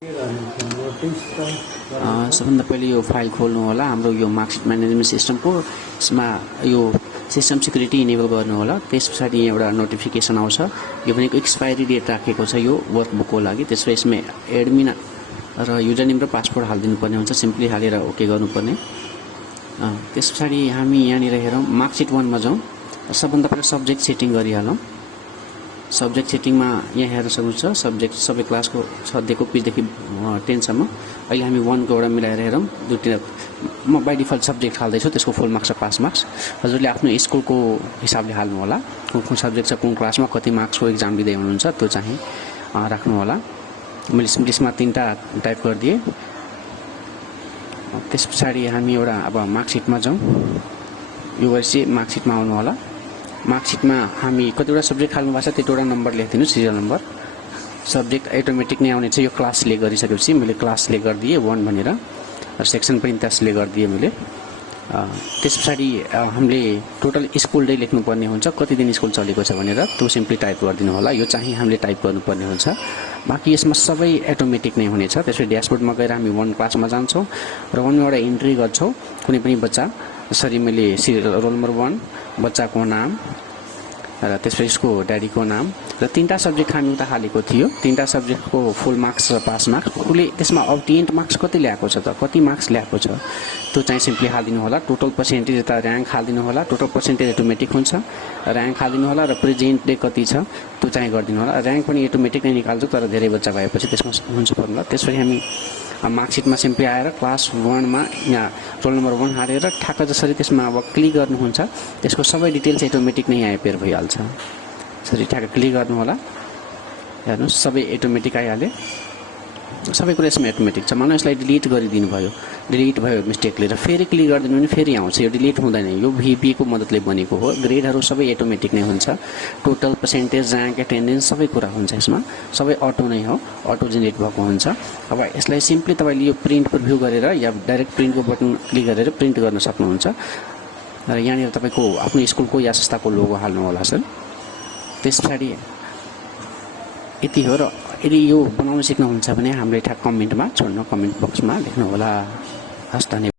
सबभन्दा पहिले यो फाइल खोल्नु होला हाम्रो यो मार्कसिट म्यानेजमेन्ट सिस्टमको यसमा यो सिस्टम सिक्युरिटी इनेबल गर्नु होला। त्यसपछि एउटा नोटिफिकेसन आउँछ यो भनेको एक्सपायरी डेट राखेको छ यो वर्कबुकको लागि। त्यसपछि यसमा एडमिन र युजर नेम र पासवर्ड हालिदिनु पर्ने हुन्छ। सिम्पली हालेर ओके गर्नुपर्ने। त्यसपछि हामी यहाँनिर हेरौँ मार्कसिट 1 मा जाउँ। सबभन्दा पहिले सब्जेक्ट सेटिङ गरिहालौँ। सब्जेक्ट सेटिङमा यहाँ हेर्न सक्नुहुन्छ सब्जेक्ट सबै क्लासको सधैँको पेजदेखि 10 सम्म। अहिले हामी 1 को एउटा मिलाएर हेरौँ। दुईवटा म बाई डिफल्ट सब्जेक्ट हाल्दैछु, त्यसको फुल मार्क्स र पास मार्क्स हजुरले आफ्नो स्कुलको हिसाबले हाल्नु होला। कुन सब्जेक्ट छ कुन क्लासमा कति मार्क्सको एक्जाम दिँदै हुनुहुन्छ त्यो चाहिँ राख्नु होला। मैले सिम्पलीमा 3टा टाइप गरिदिएँ। त्यस पछाडि हामी एउटा अब मार्कसिटमा जाउँ। यो गरेपछि मार्कसिटमा आउनु होला। मार्कसिटमा हामी कतिवटा सब्जेक्ट हाल्नु भएको छ त्यतिवटा नम्बर लेखिदिनु, सिरियल नम्बर। सब्जेक्ट अटोमेटिक नै आउने छ। यो क्लास सिलेक्ट गरिसकेपछि मैले क्लास सिलेक्ट गरिदिएँ 1 भनेर र सेक्सन पनि त्यहाँ सिलेक्ट गरिदिएँ मैले। त्यस पछाडि हामीले टोटल स्कुल डे लेख्नुपर्ने हुन्छ, कति दिन स्कुल चलेको छ भनेर त्यो सिम्पली टाइप गरिदिनु होला। यो चाहिँ हामीले टाइप गर्नुपर्ने हुन्छ। बाँकी यसमा सबै अटोमेटिक नै हुनेछ। त्यसपछि ड्यासबोर्डमा गएर हामी 1 क्लासमा जान्छौँ र 1 मा एउटा इन्ट्री गर्छौँ कुनै पनि बच्चा। जसरी मैले रोल नम्बर 1 बच्चाको नाम र त्यसपछि यसको ड्याडीको नाम र 3टा सब्जेक्ट हामी उता हालेको थियो। 3टा सब्जेक्टको फुल मार्क्स र पास मार्क्स। उसले त्यसमा अब्टेन्ड मार्क्स कति ल्याएको छ त, कति मार्क्स ल्याएको छ त्यो चाहिँ सिम्पली हालिदिनु होला। टोटल पर्सेन्टेज यता र्याङ्क हालिदिनु होला। टोटल पर्सेन्टेज अटोमेटिक हुन्छ। र्याङ्क हालिदिनु होला र प्रेजेन्ट डे कति छ त्यो चाहिँ गरिदिनु होला। र्याङ्क पनि अटोमेटिक नै निकाल्छु तर धेरै बच्चा भएपछि त्यसमा हुन्छ फर्मुला। त्यसपछि हामी मार्कसिटमा सिम्पली आएर क्लास 1 मा यहाँ रोल नम्बर 1 हालेर ठ्याक्क जसरी त्यसमा अब क्लिक गर्नुहुन्छ त्यसको सबै डिटेल्स अटोमेटिक नै एपेयर भइहाल्छ। त्यसरी ठ्याक्क क्लिक गर्नु होला। हेर्नुहोस् सबै अटोमेटिक आइहाल्यो। सबै कुरा यसमा अटोमेटिक छ। मानौ यसलाई डिलिट गरिदिनु भयो, डिलिट भयो मिस्टेकले र फेरि क्लिक गरिदिनु भने फेरि आउँछ। यो डिलिट हुँदैन। यो VB को मद्दतले बनेको हो। ग्रेडहरू सबै अटोमेटिक नै हुन्छ। टोटल पर्सेन्टेज र्याङ्क एटेन्डेन्स सबै कुरा हुन्छ यसमा। सबै अटो नै हो, अटो जेनेरेट भएको हुन्छ। अब यसलाई सिम्पली तपाईँले यो प्रिन्ट प्रिभ्यू गरेर या डाइरेक्ट प्रिन्टको बटन क्लिक गरेर प्रिन्ट गर्न सक्नुहुन्छ। र यहाँनिर तपाईँको आफ्नो स्कुलको या संस्थाको लोगो हाल्नु होला सर। त्यस पछाडि यति हो। र यदि यो बनाउन सिक्नुहुन्छ भने हामीले ठ्याक्क कमेन्टमा छोड्नु, कमेन्ट बक्समा लेख्नु होला। हस् धन्यवाद।